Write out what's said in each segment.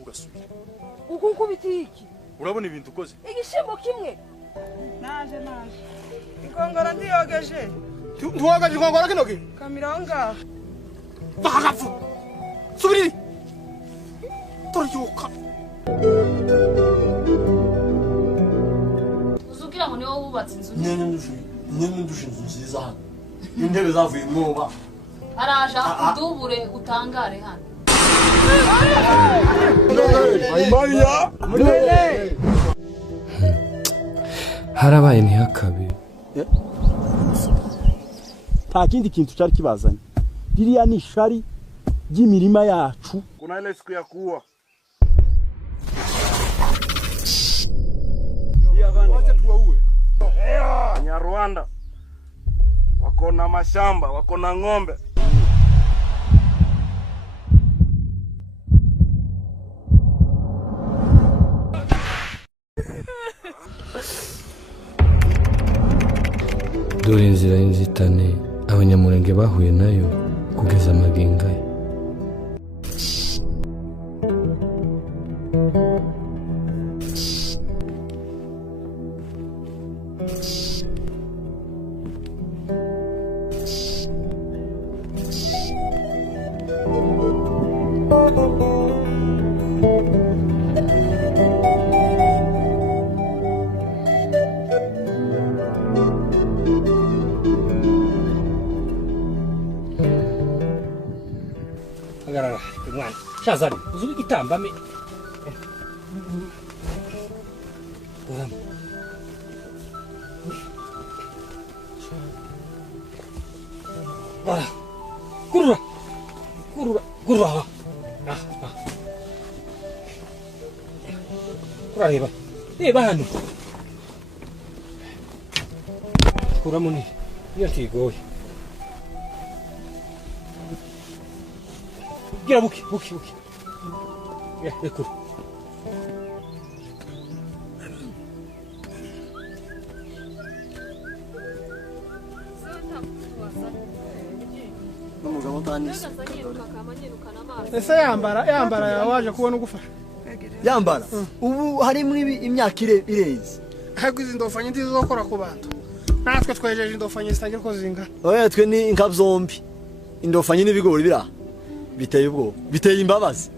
ugasubira uko nkubitiki urabona ibintu ukoze igishimbo kimwe naje inkongoro ndiyogeje ntuwogeje inkongoro kino gihe kamiranga bahagapfu subiri toryuka uzugira ngo niwo wubatse inzu nyene ndusha inzu nziza hano intebe zavuye mwoba araje akudubure utangare hano Maria harabaye ntihakabe nta kindi kintu cyari kibazanye ririya ni ishari ry'imirima yacu. Kuna ile siku ya kuua wacha tuwaue Wanyarwanda wako na mashamba, wako na ng'ombe. dore inzira y'inzitane abanyamurenge bahuye nayo kugeza amagingo ye. agarara umwana shazani uzubi gitambame uramo bara kurura reba hano kuramo ni iyo tigoye gira buki ya rekura n'umugabo tanisi ese yambara yawaje kubona ugufasha yambara ubu harimo imyaka irenze ahubwo izi ndofanye ndizokora ku bantu natwe twejeje indofanye zitangira ko zingana oya twe ni inka zombi indofanye n'ibigori bira biteye ubwo biteye imbabazi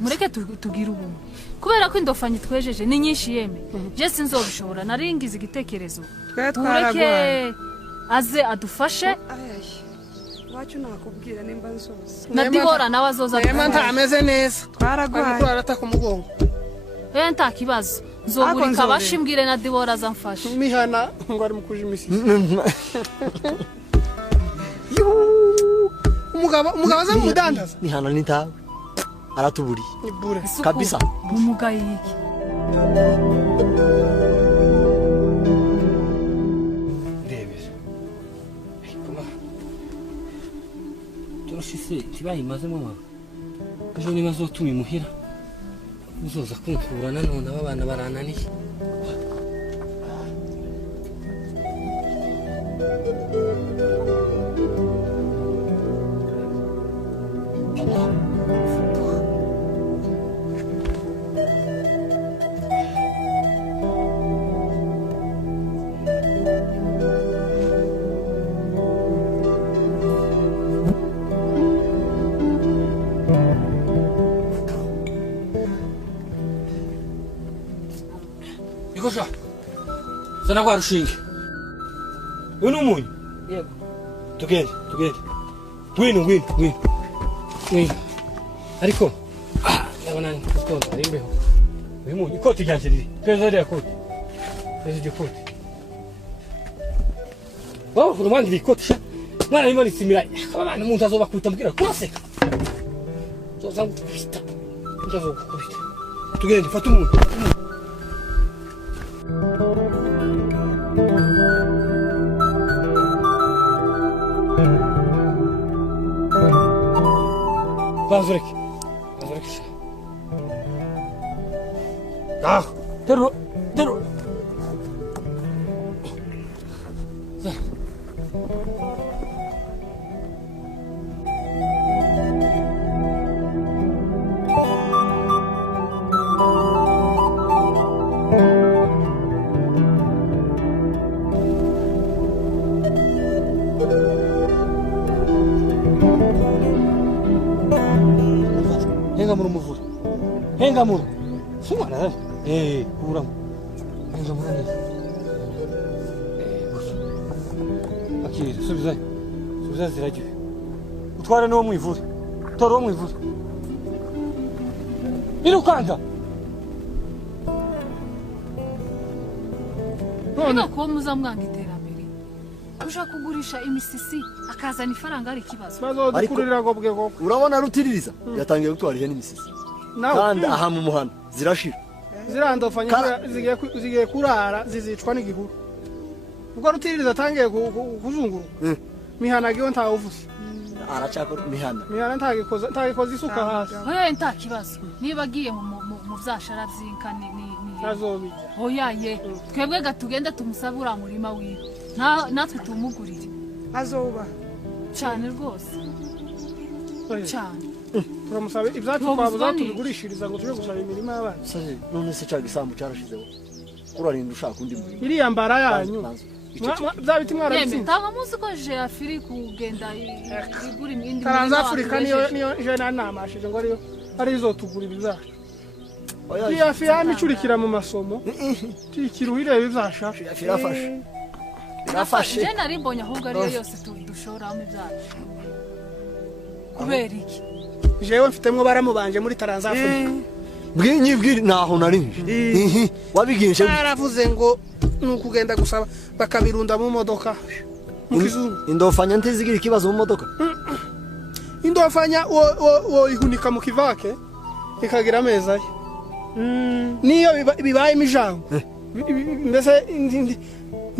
mureke tugira ubumwe kubera ko indofanye twejeje ni nyinshi yeme je sinzobishobora naringize igitekerezo mureke aze adufashe wacu nakubwira nimba nzoza nadihora nawe azoza yema ntameze neza twaragwaye arataka umugongo nta kibazo nzogurika bashimbwire nadihora azamfashe mihana ngo ari mukuje imisi umugabo aza mudandaza mihana nitawe aratuburi kabisa umugaye iki turashise tibayimazemo mama ejo niba zotuma imuhira uzoza kunkura nanone abana barananiye Nikosha sana kwa rushinge uno munyu yego tugende wino ariko ndabona nkonda rimbeho uyu munyu ikoti ryanje riri peza rya koti peza koti urumandi ikoti mwana imana isimira abana umuntu azobakuta mbwira kuraseka zoza ngukubita ndazokukubita tugende fata umuntu Bazurek. Terus. hengamura umuvure hengamura sumwana kuramo hengamura neza akiri subiza ziragiwe utware n'uwo mwivure tora uwo mwivure irukanga none ko muzamwanga iterambere ushaka kugurisha imisisi akazana ifaranga ari kibazo bazodukurira gobwe gobwe urabona rutiririza yatangiye gutwara ihe n'imisisi kandi aha mu muhanda zirashira zirandofanye zigiye kurara zizicwa n'igihuru ubwo rutiririza atangiye kuzunguruka mihana giyo ntawuvuze aracakora mihana ntagikoze isuka hasi oya nta kibazo niba agiye mu vyashara vy'inka ni azobijya oya ye twebwe gatugende tumusabura murima wiwe natwe tumugurire azoba cyane rwose cyane turamusaba ibyacu twabuza tubigurishiriza ngo tuje gusaba imirima y'abana none se caga isambu carashizeho kurarinda ushaka undi murima iriya mbara yanyu bya biti mwarabitsinze tanga muzi ko je afiri kugenda igura indi Taranza Afrika niyo je namashije ngo ari izotugura ibizacu iya fiyami icurikira mu masomo tikiruhire bizashasha birafashe je narimbonye ahubwo ariyo yose dushoramo ibyacu kubera iki jewe mfitemwo baramubanje muri Taranza Afrika bw'inyibwiri naho narinje wabiginshe baravuze ngo nukugenda gusaba bakabirunda mu modoka mu kizungu indofanya ntizigira ikibazo mu modoka indofanya wo ihunika mu kivake ikagira ameza ye niyo bibaye imijango mbese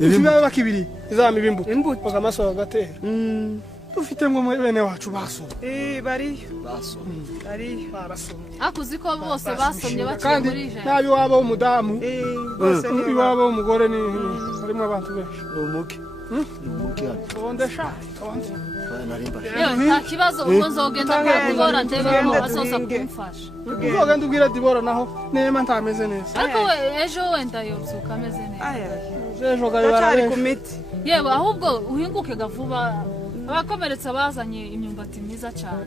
bibaye bakibiri izamiba imbuto bakamaso bagatera dufite ngo bene wacu basoma bariyo barasomye akuzi ko bose basomye baciye kandi muri je nabi wabo w'umudamu bose iwabo w'umugore ni harimo abantu benshi numuke ondesha nta kibazo ubwo nzogenda kubibora ndebe ko azoza kumfasha uzogenda ubwira Dibora naho nema ntameze neza ariko we ejo wenda yozuka ameze neza ejo gabara ku miti yewe ahubwo uhinguke gavuba abakomeretse bazanye imyumbati myiza cyane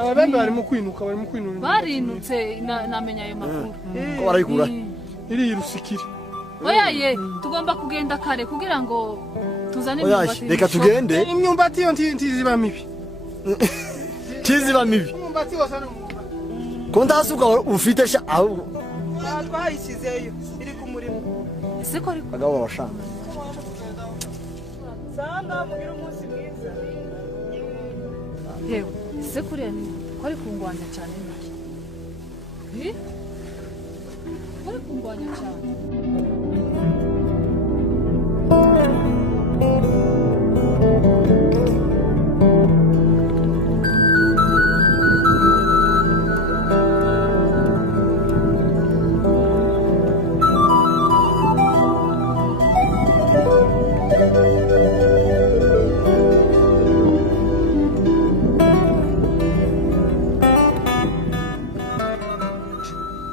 ababembe barimo kwinuka barinutse namenya ayo makuru ko barayikura iri rusikiri oya ye tugomba kugenda kare kugira ngo tuzane imyumbati reka tugende imyumbati yo ntiziba mibi tiziba mibi imyumbati wose no ko ndasuka ufite sha ahubwo twayisizeyo iri ku murimo siko ariko agabo bashanga sanga mugira umunsi mwiza yewe ese kuriya ni ko ari kungwanya cyane niki ko ari kungwanya cyane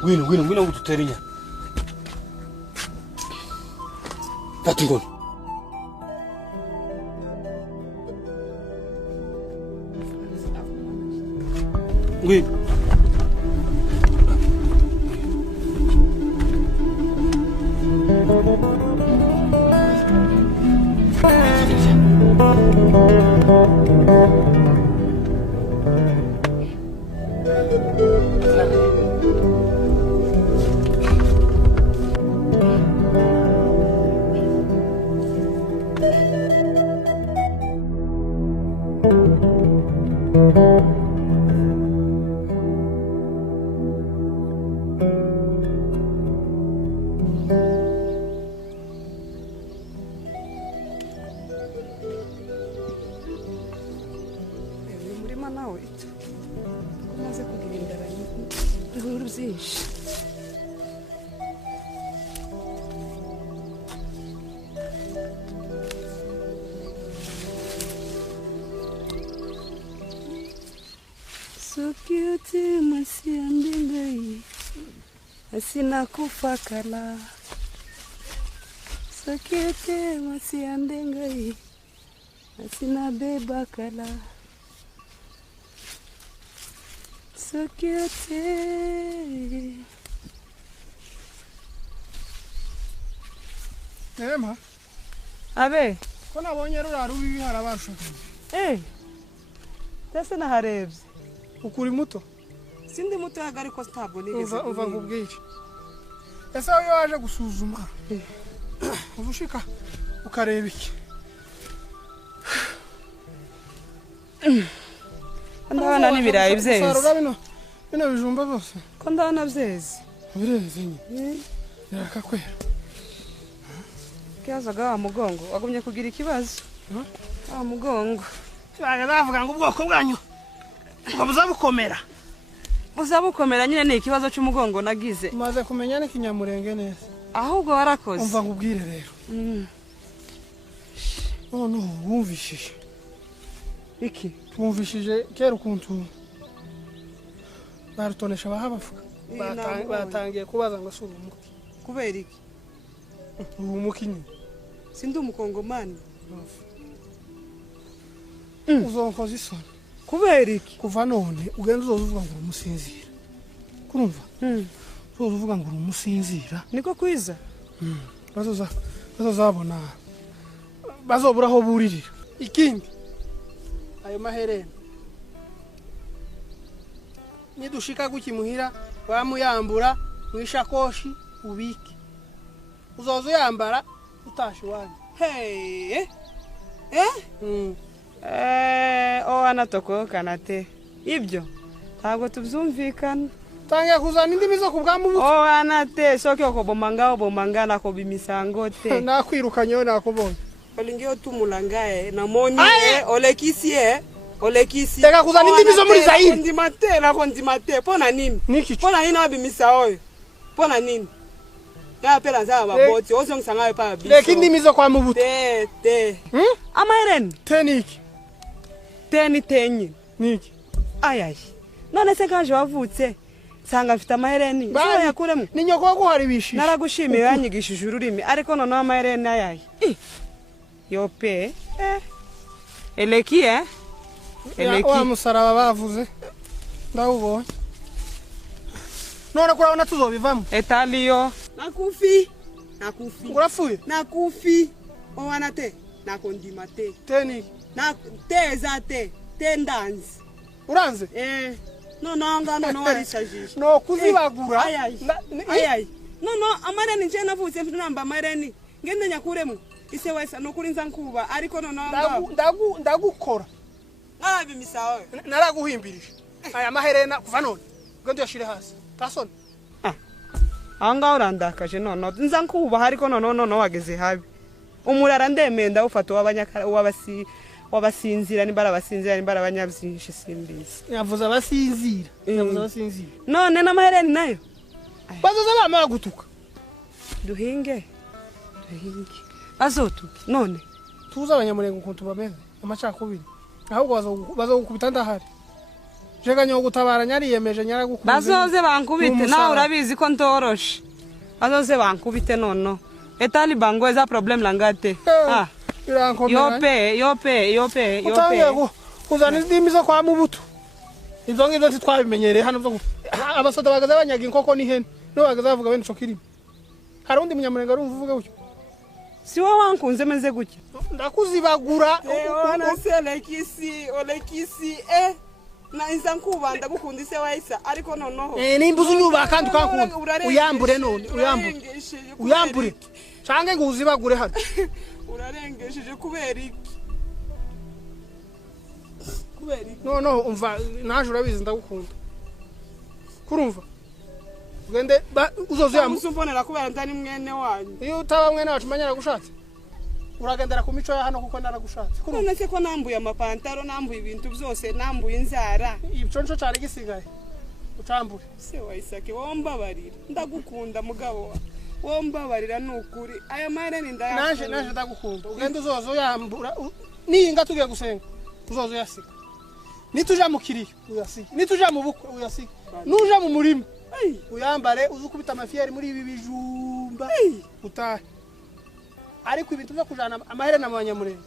Ngwino ngututera inyana. Fata ingono. Ngwino. Sukiuti masiandingai asina kufakala Sukiuti masiandingai asina bebakala Sokiete. Nema. Abe. Ko nabonye rura rubi harabashakanye. Tese naharebye. Ukuri muto. Sindi muto yagari ko stabwo nigeze. Uva nkubwire. Ese iyo waje gusuzuma. Ubushika ukareba iki? Ndabona n'ibirayi byeze. Sarura bino bijumba bose. Ko ndabona byeze. Bireze nyine. Yakakwera. Kiyazaga wa mugongo wagumye kugira ikibazo. Wa mugongo. Cyane bavuga ngo ubwoko bwanyu ngo buzabukomera. Buzabukomera nyine ni ikibazo cy'umugongo nagize. Maze kumenya ne kinyamurenge neza. Ahubwo warakoze. Umva nkubwire rero. No wumvishije. Iki? Wumvishije kera ukuntu barutonesha bahabafuka. Batangiye kubaza ngo sura umuki. Kubera iki? Umuki nyine. Sindi umukongomani. Uzonkoza isoni. Kubera iki? Kuva none ugenda uzovuga ngo umusinzira. Kurumva? Uzovuga ngo umusinzira. Niko kwiza? Bazozabona. Bazobura aho buririra. Ikindi ayo maherena. Nidushika gukimuhira bamuyambura mwishakoshi ubike. Uzozo yambara utashi wanyu. Anatoko kanate. Ibyo ntabwo tubyumvikana. Tangiye kuzana indimi zo kubwamubu. Anate soke ko bomangana ko bimisango te. Nakwirukanyeho nakubonye. Olingiyo tumulangaye namoni olekisie. Teka kuzana indimi zo muri Zaire. Ndimate pona nini? Niki? Pona nini abimisa oyo? Pona nini? Ya pela za baboti ozo ngisanga pa biso. Leki indimi zo kwa mubuto. Te. Amaheren. Teniki. Tenyi. Niki. Ayayi. None se kaje wavutse. Sanga mfite amahereni. Zo yakuremo. Ni nyoko waguharibishije. Naragushimiye yanyigishije ururimi ariko none amahereni ayayi. Yope. Eleki Eleki. Wa musaraba bavuze. Ndawubonye. None kurabona tuzobivamo. Etaliyo. Nakufi. Urafuye? Nakufi. Owanate. Nakondimate. Teniki. Tezate. Tendanzi. Uranze? No warishajisha. No kuzibagura. Ayayi. No amareni nje navutse mfite namba amareni. Ngende nyakuremo. Ise wese no kuri nzankuba ariko no ndagukora. Bimisaho. Naraguhimbirije. Aya maherena kuva none. Ngende yashire hasi. Tasoni. Anga urandakaje none nzankuba ariko no wageze habi. Umurara ndemenda ufata wabanyakara wabasinzira nimbara basinzira nimbara abanyabyinshi simbizi. Yavuze abasinzira. None n'amahereni nayo. Bazoza bama gutuka. Duhinge. Azotuke none. Tuza abanyamurenge ukuntu bameze amacakubiri. Ahubwo bazogukubita ndahari. Jega nyo gutabara nyariyemeje nyaragukuze. Bazoze bankubite nawe urabizi ko ntoroshe. Bazoze bankubite nono. Etali bango eza problem langate. Yope. Utangiye kuzana indimi zo kwa mubuto. Izo ngizo titwabimenyereye hano byo abasoda bagaze banyaga inkoko n'ihene. No bagaze bavuga bene cokirimo. Hari undi munyamurenge arumva uvuga gutyo. Si wowe wankunze meze gutya. Ndakuzibagura. Wana selekisi olekisi na inzankuba ndagukunda ise wayisa ariko noneho. Nimbuza unyuba kandi ukankunda. Uyambure none uyambure. Cange ngo uzibagure hano. Urarengesheje kubera iki? No umva naje urabizi ndagukunda. Kurumva? Ugende uzozo yamu. Usumbonera kubera ndani mwene wanyu. Iyo utaba mwene wacu manyara gushatse. Uragendera ku mico ya hano kuko naragushatse. None se ko nambuye amapantaro nambuye ibintu byose nambuye inzara. Ibyo cyari gisigaye. Ucambure. Se wayisake wombabarira. Ndagukunda mugabo wa. Wombabarira nukuri. Aya mareni ndayakunda. Naje ndagukunda. Ugende uzozo yambura. Ninga tugiye gusenga. Uzozo yasika. Nituja mu kiriyo uyasika. Nituja mu bukwe uyasika. Nuja mu murima. Uyambare uzukubita amafiyeri muri ibi bijumba. Utahe. Ariko ibintu byo kujana amaherena mu banyamurenge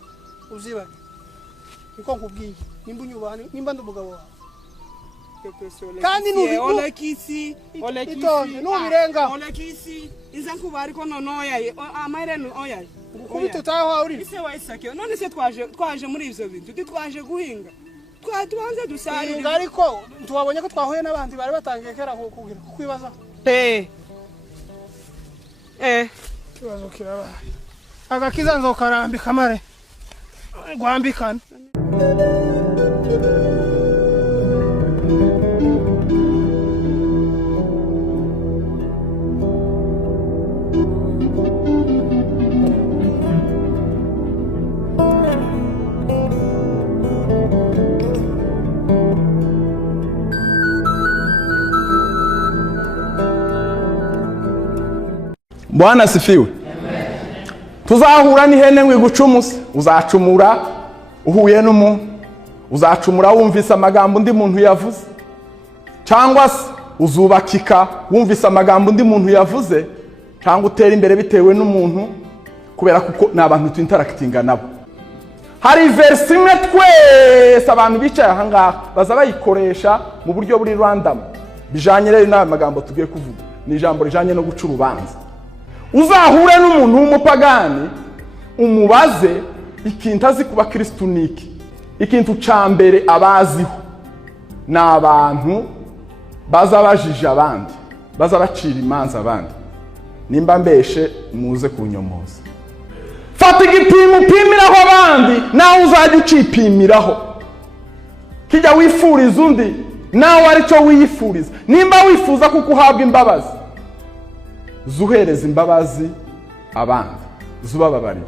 uzibage. Niko nkubwiye. Nimba unyuba nimba ndumugabo wawe. kandi olekisi itonde nubirenga olekisi inza nkuba ariko nonoya amareno oya kubita utaho uri ise waisake none se twaje muri ivyo bintu twaje guhinga twatubanze dusarira ariko tuwabonye ko twahuye n'abandi bari batangiye kera kugira kwibaza kibazo kiraba agakiza nzokarambika mare gwambikana Bwana sifiwe. Tuzahura n'ihene ngwigucumusa uzacumura uhuye n'umuntu uzacumura wumvise amagambo undi muntu yavuze cyangwa se uzubakika wumvise amagambo undi muntu yavuze cyangwa utera imbere bitewe n'umuntu kubera kuko nabantu twinteractinga nabo. Hari verse imwe twese abantu bicaye aha ngaha baza bayikoresha mu buryo buri random bijanye rero n'amagambo tugiye kuvuga ni ijambo rijanye no guca urubanza. Uzahure n'umuntu w'umupagani umubaze ikintu azi kuba Kristo niki. Ikintu cambere abaziho n'abantu baza bajije abandi baza bacira imanza abandi. Nimba mbeshe muze kunyomoza. Fata igipimo upimiraho abandi nawe uzajya ucipimiraho. Kijya wifuriza undi nawe arico wiyifuriza. Nimba wifuza kuko uhabwa imbabazi zuhereza imbabazi abandi zubababarira.